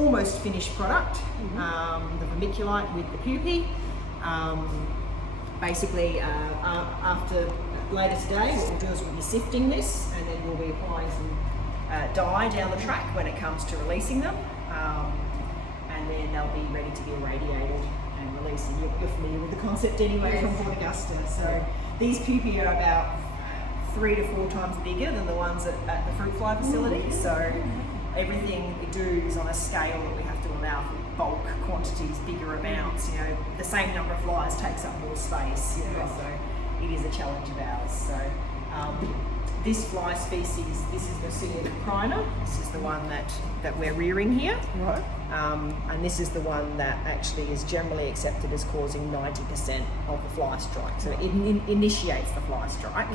almost finished product, the vermiculite with the pupae. Basically, after later today, what we'll do is we'll be sifting this, and then we'll be applying some dye down the track when it comes to releasing them, and then they'll be ready to be irradiated and released. And you're familiar with the concept anyway from Port Augusta. So these pupae are about 3 to 4 times bigger than the ones at the fruit fly facility. So everything we do is on a scale that we have to allow for bulk quantities, bigger amounts. You know, the same number of flies takes up more space. You know, so it is a challenge of ours. So this fly species, this is the caprina. This is the one that we're rearing here. Right. And this is the one that actually is generally accepted as causing 90% of the fly strike. So it initiates the fly strike.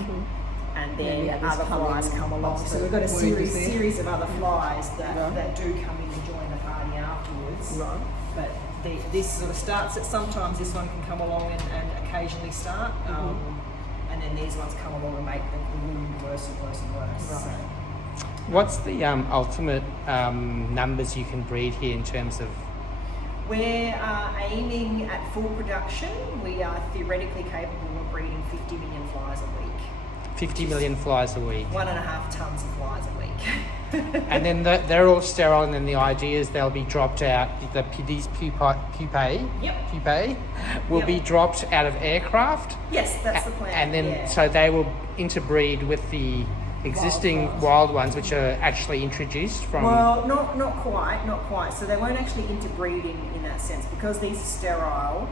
And then other flies come along. So we've got a series of other flies that do come in and join the party afterwards. Right. But this sort of starts at sometimes this one can come along and occasionally start. And then these ones come along and make the wound worse and worse and worse. Right. So. What's the ultimate numbers you can breed here in terms of? We're aiming at full production. We are theoretically capable of breeding 50 million flies a week. 50 million flies a week. 1.5 tons of flies a week. And then they're all sterile, and then the idea is they'll be dropped out. These pupae will be dropped out of aircraft. Yes, that's the plan. And then so they will interbreed with the existing wild ones, which are actually introduced from. Well, not quite. So they won't actually interbreed in that sense because these are sterile.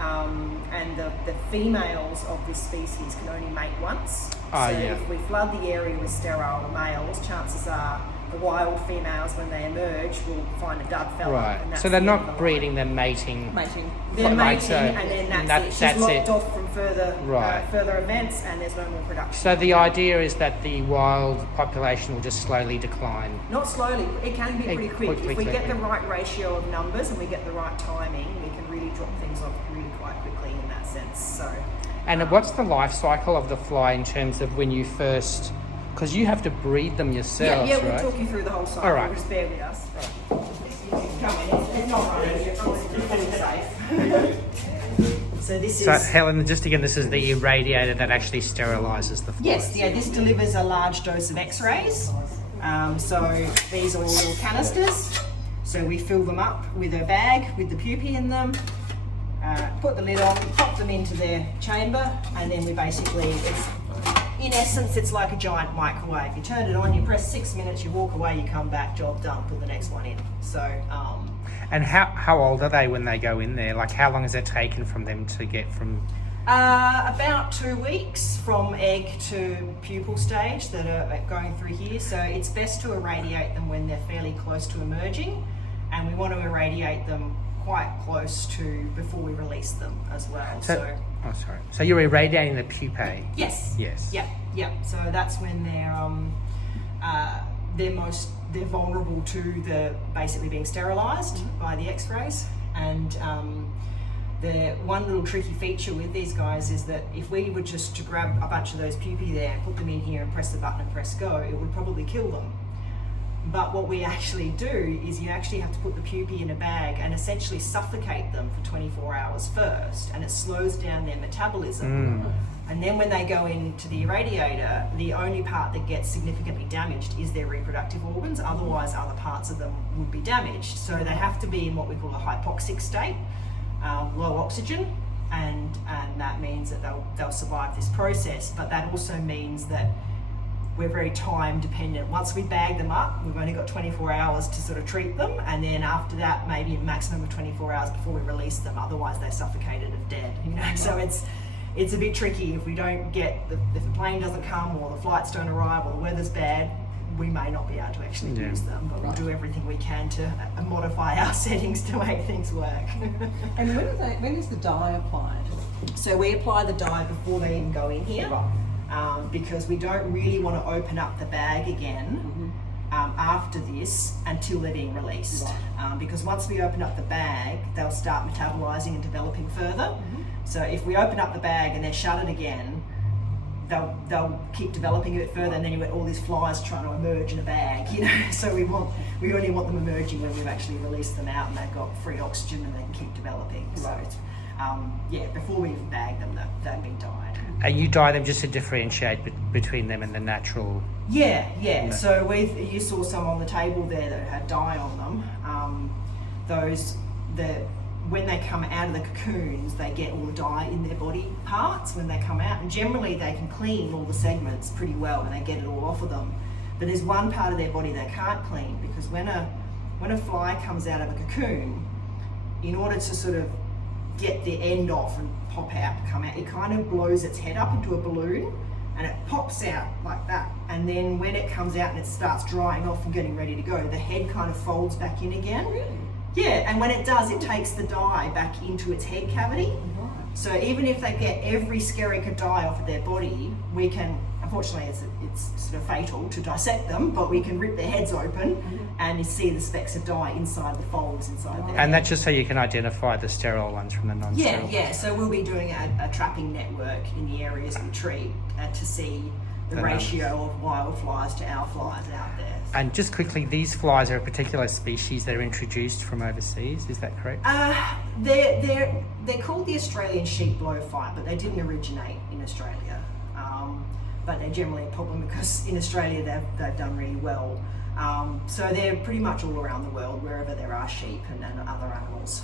And the females of this species can only mate once. If we flood the area with sterile males, chances are the wild females, when they emerge, will find a dud fella. Right. And that's So they're the end of not the breeding, they're mating. They're Right, mating, so and then that's it. She's locked off from further events, and there's no more production. So the idea is that the wild population will just slowly decline. Not slowly. It can be pretty quick. If we quickly. get the right ratio of numbers and we get the right timing, we can really drop things off really quite quickly in that sense. So. And what's the life cycle of the fly in terms of when you first, because you have to breed them yourselves, we'll right? talk you through the whole cycle. All right. Just bear with us. Right. Come in. It's not running. It's fully safe. So this is. So Helen, just again, this is the irradiated that actually sterilises the flies. Yes. Yeah. This delivers a large dose of X-rays. So these are all little canisters. So we fill them up with a bag with the pupae in them. Put the lid on, pop them into their chamber, and then we basically, in essence, it's like a giant microwave. You turn it on, you press 6 minutes, you walk away, you come back, job done, put the next one in. So. And how old are they when they go in there? Like how long is it taken from them to get from? About 2 weeks from egg to pupal stage that are going through here. So it's best to irradiate them when they're fairly close to emerging, and we want to irradiate them quite close to before we release them as well. So you're irradiating the pupae? Yes. Yes. Yep. So that's when they're vulnerable to the basically being sterilised by the X-rays. And the one little tricky feature with these guys is that if we were just to grab a bunch of those pupae there, put them in here and press the button and press go, it would probably kill them. But what we actually do is you actually have to put the pupae in a bag and essentially suffocate them for 24 hours first, and it slows down their metabolism. And then when they go into the irradiator, the only part that gets significantly damaged is their reproductive organs. Otherwise, other parts of them would be damaged. So they have to be in what we call a hypoxic state, low oxygen, and that means that they'll survive this process. But that also means that we're very time dependent. Once we bag them up, we've only got 24 hours to sort of treat them, and then after that, maybe a maximum of 24 hours before we release them. Otherwise, they're suffocated of dead. You know, so it's a bit tricky. If we don't get if the plane doesn't come, or the flights don't arrive, or the weather's bad, we may not be able to actually use them. But we'll do everything we can to modify our settings to make things work. And when is the dye applied? So we apply the dye before they even go in here. Because we don't really want to open up the bag again after this until they're being released. Because once we open up the bag, they'll start metabolizing and developing further. So if we open up the bag and they're shuttered again, they'll keep developing a bit further, and then you get all these flies trying to emerge in a bag, you know. So we only want them emerging when we've actually released them out and they've got free oxygen and they can keep developing. So it's, before we even bag them, they've been dyed. And you dye them just to differentiate between them and the natural. Yeah. So you saw some on the table there that had dye on them. When they come out of the cocoons, they get all the dye in their body parts when they come out, and generally they can clean all the segments pretty well and they get it all off of them. But there's one part of their body they can't clean, because when a fly comes out of a cocoon, in order to sort of get the end off and pop out, come out, it kind of blows its head up into a balloon and it pops out like that. And then when it comes out and it starts drying off and getting ready to go, the head kind of folds back in again. Really? Yeah, and when it does, it takes the dye back into its head cavity. Right. So even if they get every skerrick of dye off of their body, we can, unfortunately it's sort of fatal to dissect them, but we can rip their heads open and you see the specks of dye inside the folds inside their And head. that's just so you can identify the sterile ones from the non-sterile. Yeah. So we'll be doing a trapping network in the areas we treat to see the ratio of wild flies to our flies out there. And just quickly, these flies are a particular species that are introduced from overseas, is that correct? They're called the Australian sheep blowfly, but they didn't originate in Australia. But they're generally a problem because in Australia they've done really well. So they're pretty much all around the world, wherever there are sheep and other animals.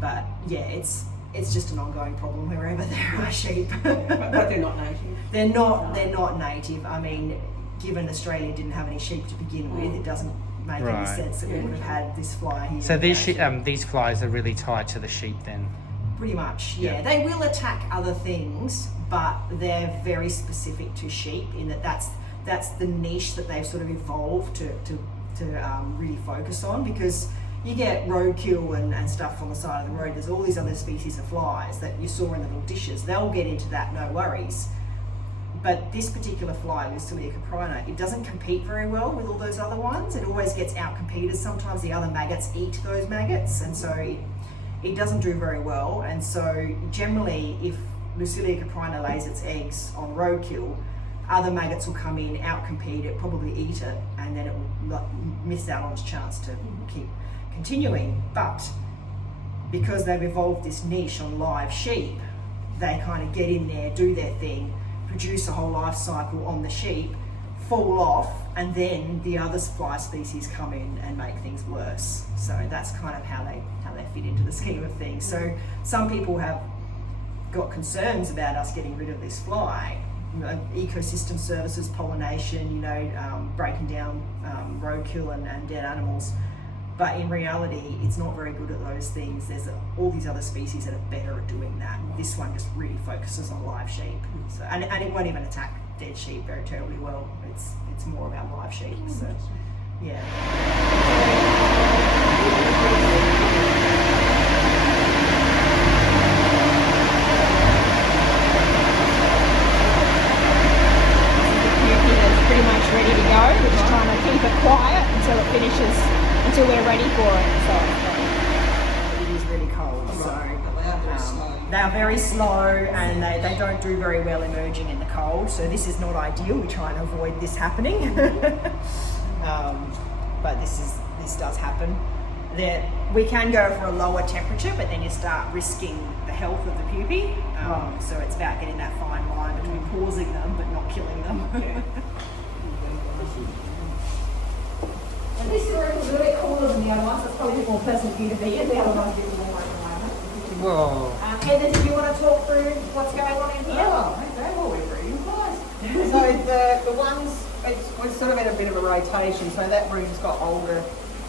But yeah, it's just an ongoing problem wherever there are sheep. But they're not native. They're not native. I mean, given Australia didn't have any sheep to begin with, it doesn't make any sense that we would have had this fly here. So these flies are really tied to the sheep then? Pretty much, yeah. They will attack other things, but they're very specific to sheep in that's the niche that they've sort of evolved to really focus on, because you get roadkill and stuff on the side of the road. There's all these other species of flies that you saw in the little dishes. They'll get into that, no worries. But this particular fly, Lucilia caprina, it doesn't compete very well with all those other ones. It always gets out-competed. Sometimes the other maggots eat those maggots, and so it doesn't do very well. And so generally, if Lucilia caprina lays its eggs on roadkill, other maggots will come in, out-compete it, probably eat it, and then it will miss out on its chance to keep continuing. But because they've evolved this niche on live sheep, they kind of get in there, do their thing, produce a whole life cycle on the sheep, fall off, and then the other fly species come in and make things worse. So that's kind of how they fit into the scheme of things. So some people have got concerns about us getting rid of this fly. Ecosystem services, pollination, breaking down roadkill and dead animals. But in reality, it's not very good at those things. There's all these other species that are better at doing that. This one just really focuses on live sheep. So, and it won't even attack dead sheep very terribly well. It's more about live sheep. So, yeah. Pretty much ready to go. We're just trying to keep it quiet until it finishes, until we're ready for it. So it is really cold, so they are very slow and they don't do very well emerging in the cold. So this is not ideal. We try and avoid this happening. But this does happen. We can go for a lower temperature, but then you start risking the health of the pupae. So it's about getting that fine line between pausing them but not killing them. and this room is a little bit cooler than the other ones. So it's probably a bit more pleasant for you to be in. The other ones a bit warmer at the moment. Whoa. Heather, did you want to talk through what's going on in here? So the ones, we're sort of in a bit of a rotation. So that room's got older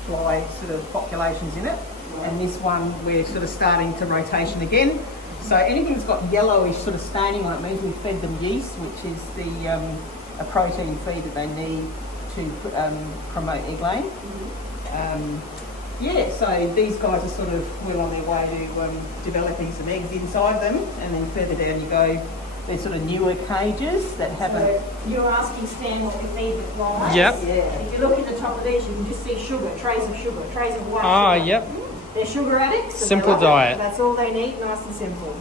fly sort of populations in it, and this one we're sort of starting to rotation again. So anything that's got yellowish sort of staining on it means we've fed them yeast, which is a protein feed that they need to promote egg laying. So these guys are sort of well on their way to developing some eggs inside them, and then further down you go. They're sort of newer cages that haven't. So you're asking Stan what we feed the flies. Yep. Yeah. If you look at the top of these, you can just see sugar, trays of white sugar. Yep. They're sugar addicts. and Simple they love it. diet. That's all they need, nice and simple.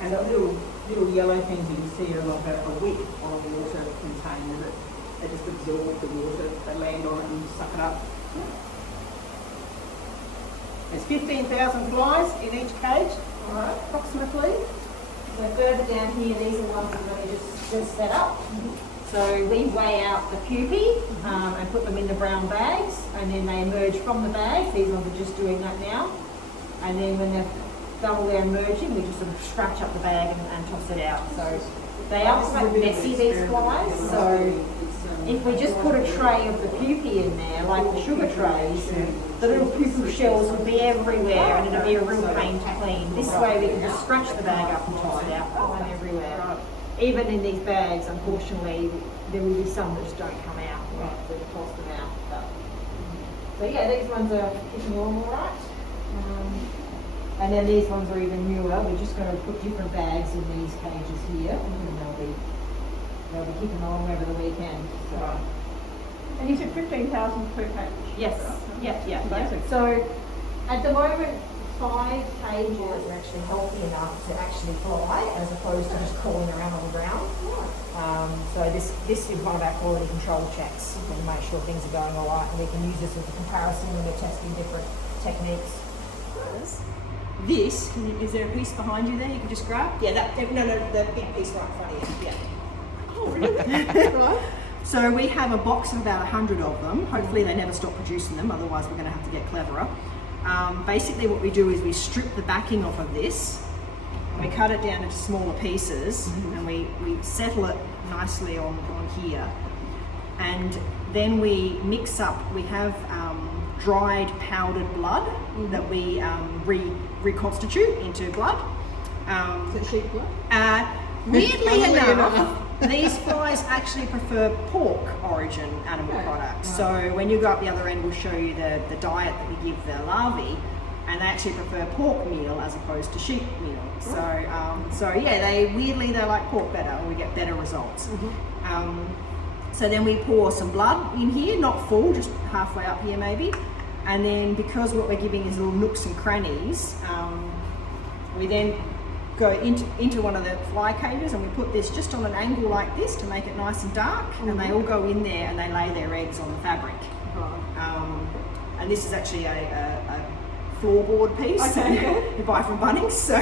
And a little little yellow things that you see are like a wick on a water container that they just absorb the water, they land on it and suck it up. There's 15,000 flies in each cage, alright, approximately. So further down here, these are ones that we just set up. So we weigh out the pupae and put them in the brown bags, and then they emerge from the bags. These ones are just doing that now. And then when they're double they're emerging, we just sort of scratch up the bag and toss it out. So they are quite messy, these flies. So if we just put a tray of the pupae in there, like the sugar trays, the little pupil shells would be everywhere and it'd be a real pain to clean. This way we can just scratch the bag up and toss it out, put them everywhere. Even in these bags, unfortunately, there will be some that just don't come out. We'll have to toss them out. So yeah, these ones are kicking along all right. And then these ones are even newer. We're just going to put different bags in these cages here, and they'll be kicking along over the weekend. So. And you said 15,000 per cage? Yes. Yeah. Amazing. So at the moment, 5 cages are actually healthy enough to actually fly, as opposed to just crawling around on the ground. So this is one of our quality control checks to make sure things are going all right, and we can use this as a comparison when we're testing different techniques. This, is there a piece behind you there you can just grab? Yeah, the big piece right in front of you. Yeah. Oh, really? Right. So we have a box of about 100 of them. Hopefully they never stop producing them, otherwise we're going to have to get cleverer. Basically what we do is we strip the backing off of this, we cut it down into smaller pieces, and we settle it nicely on here. And then we mix up, we have dried powdered blood that we reconstitute into blood. Is it sheep blood? Weirdly enough, these flies actually prefer pork origin animal products. So when you go up the other end, we'll show you the diet that we give the larvae, and they actually prefer pork meal as opposed to sheep meal. So yeah, they like pork better, or we get better results. So then we pour some blood in here, not full, just halfway up here maybe. And then because what we're giving is little nooks and crannies, we then go into one of the fly cages, and we put this just on an angle like this to make it nice and dark, and they all go in there and they lay their eggs on the fabric. And this is actually a floorboard piece you buy from Bunnings, so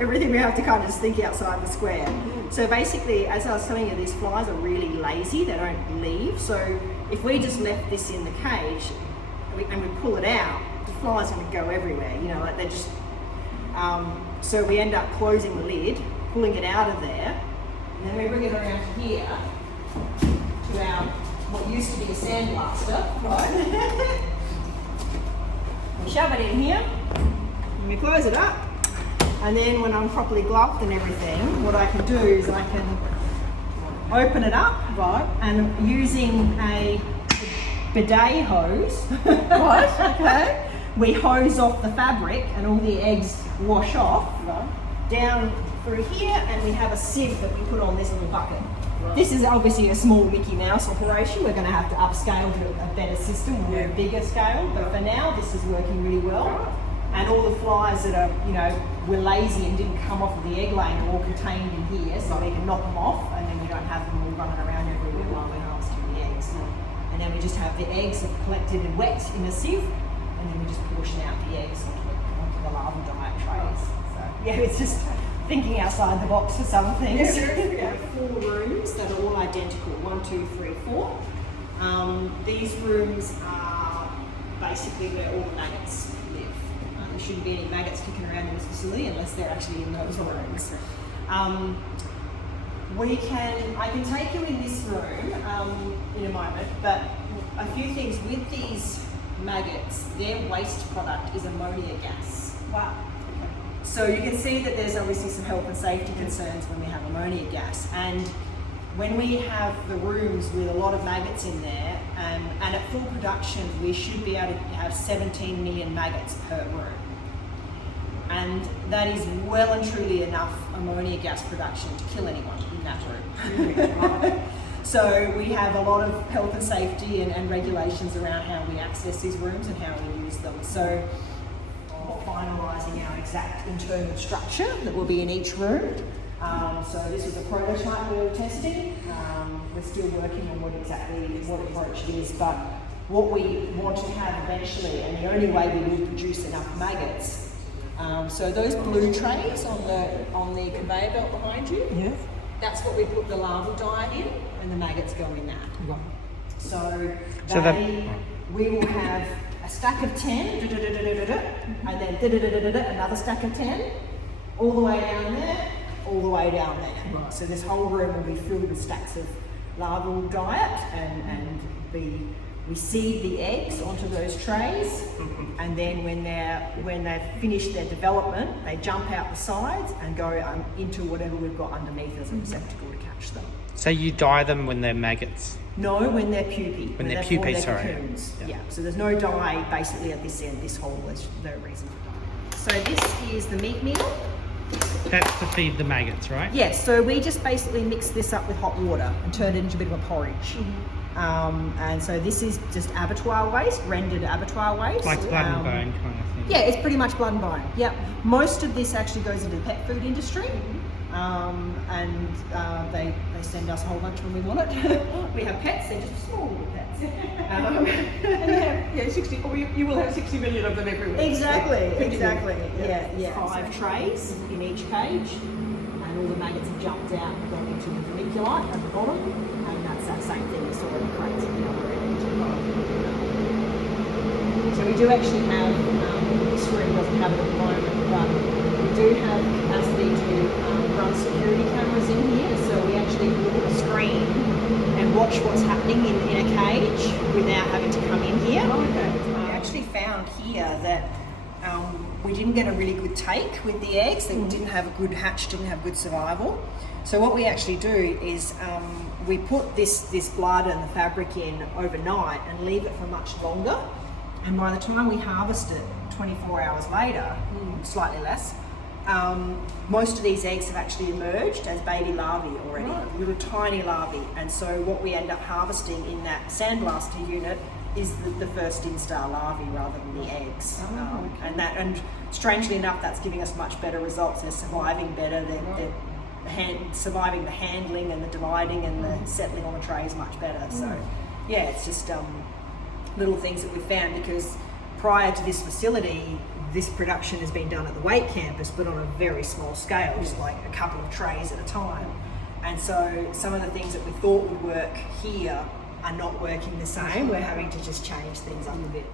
everything we have to kind of just think outside the square. So basically, as I was telling you, these flies are really lazy, they don't leave. So if we just left this in the cage and we pull it out, the flies are going to go everywhere, you know, like they just so we end up closing the lid, pulling it out of there, and then we bring it around here to our what used to be a sandblaster, right? We shove it in here, and we close it up, and then when I'm properly gloved and everything, what I can do is I can open it up, right, and using a bidet hose, right, okay, we hose off the fabric and all the eggs wash off, right, down through here, and we have a sieve that we put on this little bucket. This is obviously a small Mickey Mouse operation. We're going to have to upscale to a better system or a bigger scale, but for now this is working really well. And all the flies that are, you know, were lazy and didn't come off of the egg laying are all contained in here, so we can knock them off, and then we don't have them all running around everywhere while we're harvesting the eggs. And then we just have the eggs collected and wet in a sieve, and then we just portion out the eggs onto the larval diet trays. So yeah, it's just thinking outside the box for some things. We have 4 rooms that are all identical, 1, 2, 3, 4. These rooms are basically where all the maggots live. There shouldn't be any maggots kicking around in this facility unless they're actually in those rooms. I can take you in this room in a moment, but a few things with these maggots, their waste product is ammonia gas. Wow. So you can see that there's obviously some health and safety concerns when we have ammonia gas. And when we have the rooms with a lot of maggots in there, and at full production, we should be able to have 17 million maggots per room. And that is well and truly enough ammonia gas production to kill anyone in that room. So we have a lot of health and safety and regulations around how we access these rooms and how we use them. So finalising our exact internal structure that will be in each room. So this was a prototype we were testing. We're still working on what approach it is, but what we want to have eventually, and the only way we will produce enough maggots. So those blue trays on the conveyor belt behind you, Yes. that's what we put the larval diet in, and the maggots go in that. Right. So So we will have a stack of 10, and then another stack of 10, all the way down there, all the way down there. Right. So this whole room will be filled with stacks of larval diet, and we seed the eggs onto those trays, and then when they've finished their development, they jump out the sides and go into whatever we've got underneath as a receptacle to catch them. So you dye them when they're maggots? No, when they're pupae. When they're formed pupae, their sorry. cocoons. Yeah. Yeah. So there's no dye basically at this end, this hole. There's no reason for dye. So this is the meat meal. That's to feed the maggots, right? Yes. So we just basically mix this up with hot water and turn it into a bit of a porridge. And so this is just abattoir waste, rendered abattoir waste. Like blood and bone kind of thing. Yeah, it's pretty much blood and bone. Yep. Most of this actually goes into the pet food industry. And they send us a whole bunch when we want it. We have pets, they're just small little pets. And you have 60, or you will have 60 million of them everywhere. Exactly. Yeah. Yeah. 5 trays in each cage, and all the maggots have jumped out and gone into the vermiculite at the bottom, and that's that same thing we saw in the crates at the other end. So we do actually have, this room doesn't have it at the moment, but we do have capacity to run security cameras in here, so we actually look at a screen and watch what's happening in a cage without having to come in here. We actually found here that we didn't get a really good take with the eggs. They didn't have a good hatch, didn't have good survival. So what we actually do is we put this blood and the fabric in overnight and leave it for much longer. And by the time we harvest it 24 hours later, slightly less, most of these eggs have actually emerged as baby larvae already, little tiny larvae. And so what we end up harvesting in that sandblaster unit is the first instar larvae rather than the eggs. And strangely enough, that's giving us much better results. They're surviving better. They're surviving the handling and the dividing and the settling on the trays much better. So yeah, it's just little things that we've found, because prior to this facility, this production has been done at the Wake campus, but on a very small scale, just like a couple of trays at a time. And so some of the things that we thought would work here are not working the same. We're having to just change things up a bit.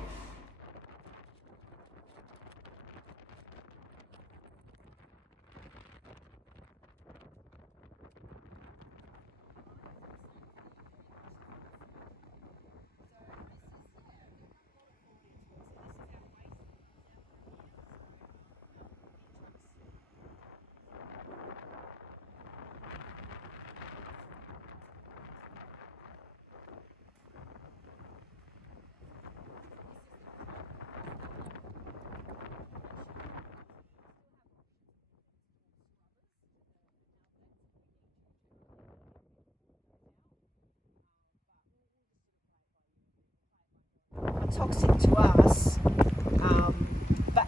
Toxic to us,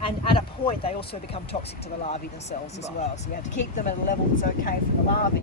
and at a point they also become toxic to the larvae themselves as well. So we have to keep them at a level that's okay for the larvae.